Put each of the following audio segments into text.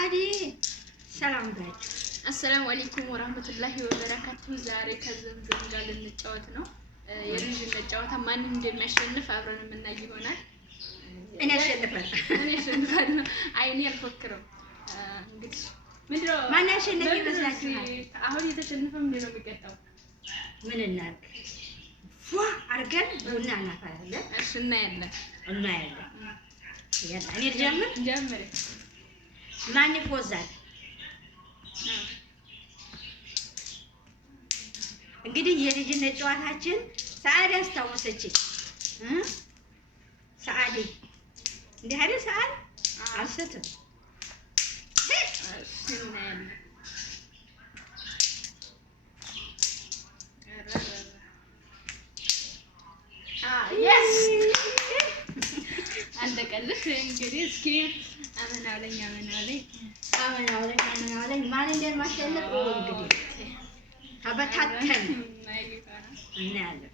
ሰዓዲ ሰላም ጋር አሰላሙ አለይኩም ወራህመቱላሂ ወበረካቱ። ዛሬ ከዘምዘም ጋር ልንጫወት ነው። የልጅነት ጨዋታ ማን እንደሚያሸንፍ አብረን የምናይ ይሆናል። እኔ አሸንፋለሁ። አይኔ አልፎክርም። እንግዲህ ምንድነው ማን ያሸንፍ ይመስላችኋል? አሁን የተሸነፈ ምንድን ነው የሚቀጣው? ምን እናድርግ? ፏ አድርገን ቡና እናፈላለን። እሺ እናያለን። ያላ እኔ ጀምር። ማን ይፎዛል? እንግዲህ የልጅነት ጨዋታችን ሰዓዲ አስታወሰችኝ። ሰዓዲ እንዴ አይደል? ሰዓዲ አልሰጥም። አንደቀልሽ እንግዲህ እስኪ አመናለኝ ማን እንደማሸነፍ እንግዲህ ተበታተን እናያለን።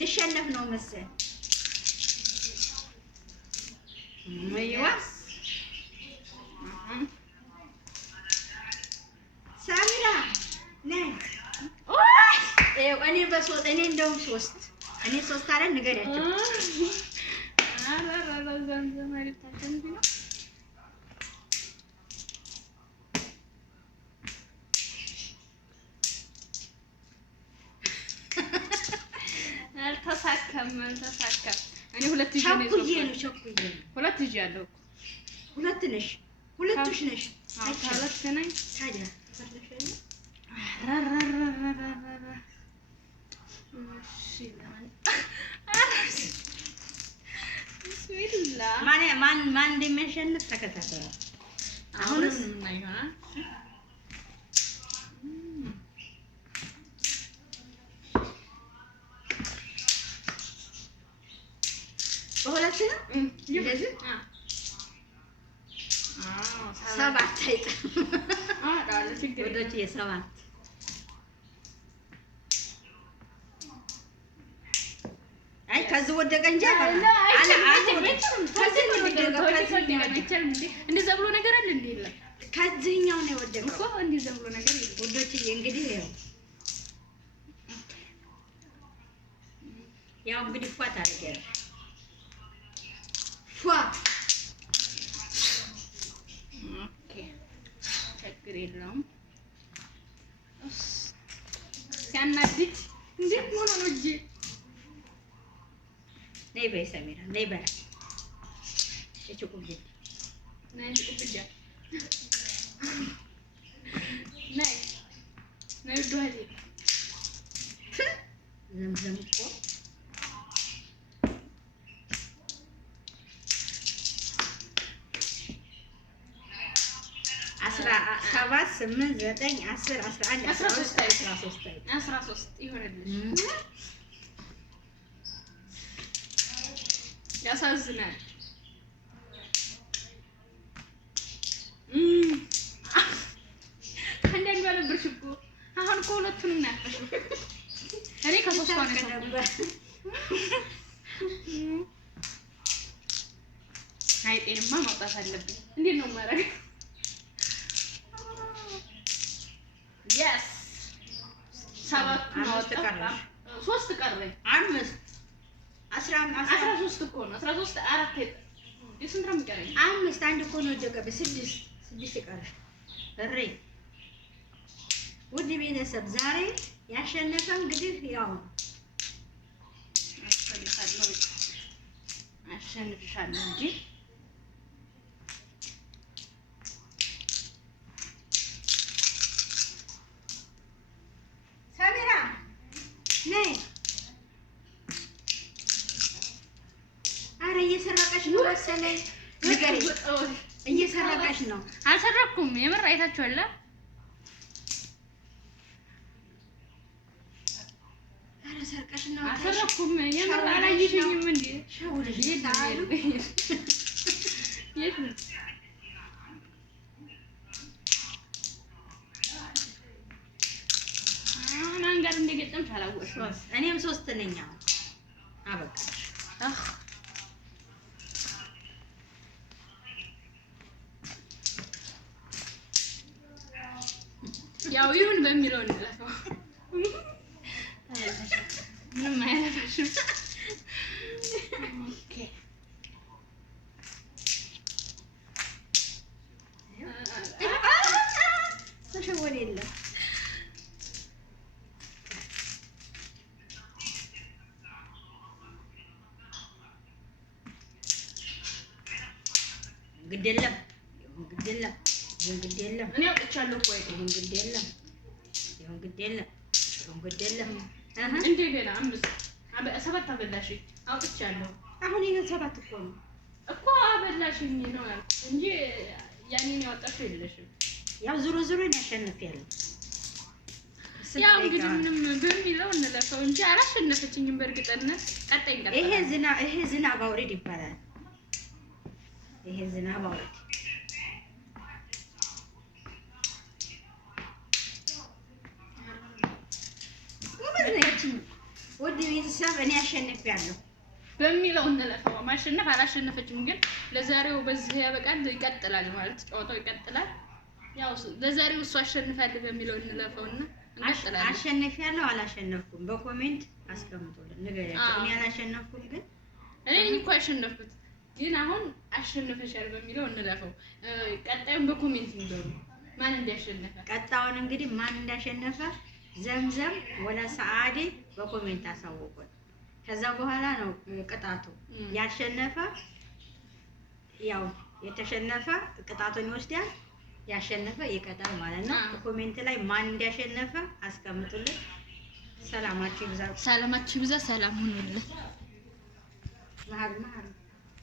ልሸነፍ ነው መሰል ሳሚራ ነይ። እኔ በሶስት እኔ እንደውም ሶስት አለ ንገሪያቸው። አልተሳካም። እኔ ሁለት ይዤ ነው። ሁለት ይዤ ያለው ሁለት ነሽ። ሁለቱሽ ነሽ። ሁለት ነኝ። ታዲያ ማን እንደሚያሸንፍ ተከታተሉ። አሁንስ ይሆናል። በሁለት ነው እንደዚህ ሰባት አይጠም ወደች የሰባት አይ ከዚህ ወደቀ እንጂ እንደዛ ብሎ ነገር አለ እንዴ? የለም ከዚህኛው ነው የወደቀው እኮ እንደዛ ብሎ ነገር የለም። ወደች እንግዲህ ያው እንግዲህ ፏ ታደርጊያለሽ። ኦኬ ችግር የለውም። ሲያናድድ እንዴት ሆኖ ነው እንጂ ነይ በይ ሰሚራ ነይ በይ። እቺ ቁብዬ ነይ ቁብዬ ነይ ዱሃሊ ዘምዘም እኮ 7 8 9 10 11 13 ይሆንልሽ። ያሳዝናል። አንዳንዱ ያለብርሽ እኮ አሁን እኮ ሁለቱንም ነው ያፈሽው። እኔ ከሶስቷ ነው ነበር። አይጤንማ ማውጣት አለብኝ። እንዴት ነው የማደርገው? ሰባት ሶስት ቀረኝ። 13 እኮ ነው። 13 አራት የስንት ነው የሚቀረኝ? 5 አንድ እኮ ነው የወደቀብኝ። 6 ይቀራል። እሬ ውድ ቤተሰብ ዛሬ ያሸነፈ እንግዲህ ያው አሸንፍሻለሁ እንጂ ሰሚራ ነይ። ኧረ እየሰረቀሽ ነው መሰለኝ። ንገሪኝ። እየሰረቀሽ ነው። አልሰረኩም። የምር አይታችኋል። ኧረ ሰርቀሽ ነው። አልሰረኩም። የምር አላየሽኝም እንዴ? ሸውልሽ ታሉ የት ነው? ማን ጋር እንደገጠምሽ አላወቅሽም። እኔም 3 ነኝ። አበቃ ያው ይሁን በሚለው እንለፈው። ምንም አያለፋሽም። ኦኬ ተሸወደ የለም ግድ የለም ግድ የለም ግድ የለም እኔ አውጥቻለሁ እኮ ይሁን ግድ የለም ይሁን ግድ የለም ይሁን ግድ የለም እንደገና 7 አበላሽኝ አውጥቻለሁ። አሁን ይሄ 7 እኮ ነው እኮ አበላሽኝ ነው ያልኩት እንጂ ያኔን ያወጣሽው የለሽም። ያው ዙሮ ዙሮ ያሸንፊያለሁ። ያው እንግዲህ ምንም በሚለው እንለፈው እንጂ አላሸነፈችኝም በእርግጠኝነት። ቀጣይ እንቀጥላለን። ይሄ ዝናብ አውርድ ይባላል። ይሄ ዝናብ አውርድ ወደ ቤተሰብ እኔ አሸንፊያለሁ በሚለው እንለፈው። ማሸነፍ አላሸነፈችም ግን ለዛሬው በዚህ ያበቃል። ይቀጥላል ማለት ጨዋታው ይቀጥላል። ያው ለዛሬው እሱ አሸንፋለሁ በሚለው እንለፈውና እንቀጥላለን። አሸንፊያለሁ አላሸነፍኩም በኮሜንት አስቀምጡልን ንገሪያቸው። እኔ አላሸነፍኩም ግን እኔ እኮ አሸነፍኩት ግን አሁን አሸንፈሻል በሚለው እንለፈው። ቀጣዩን በኮሜንት ንገሩ ማን እንዳሸነፈ። ቀጣዩን እንግዲህ ማን እንዳሸነፈ ዘምዘም ወላ ሰዓዲ በኮሜንት አሳውቁን። ከዛ በኋላ ነው ቅጣቱ። ያሸነፈ ያው የተሸነፈ ቅጣቱን ይወስዳል፣ ያሸነፈ ይቀጣል ማለት ነው። ኮሜንት ላይ ማን እንዳሸነፈ አስቀምጡልን። ሰላማችሁ ይብዛ። ሰላማችሁ ይብዛ። ሰላም ሁኑልን። መሀል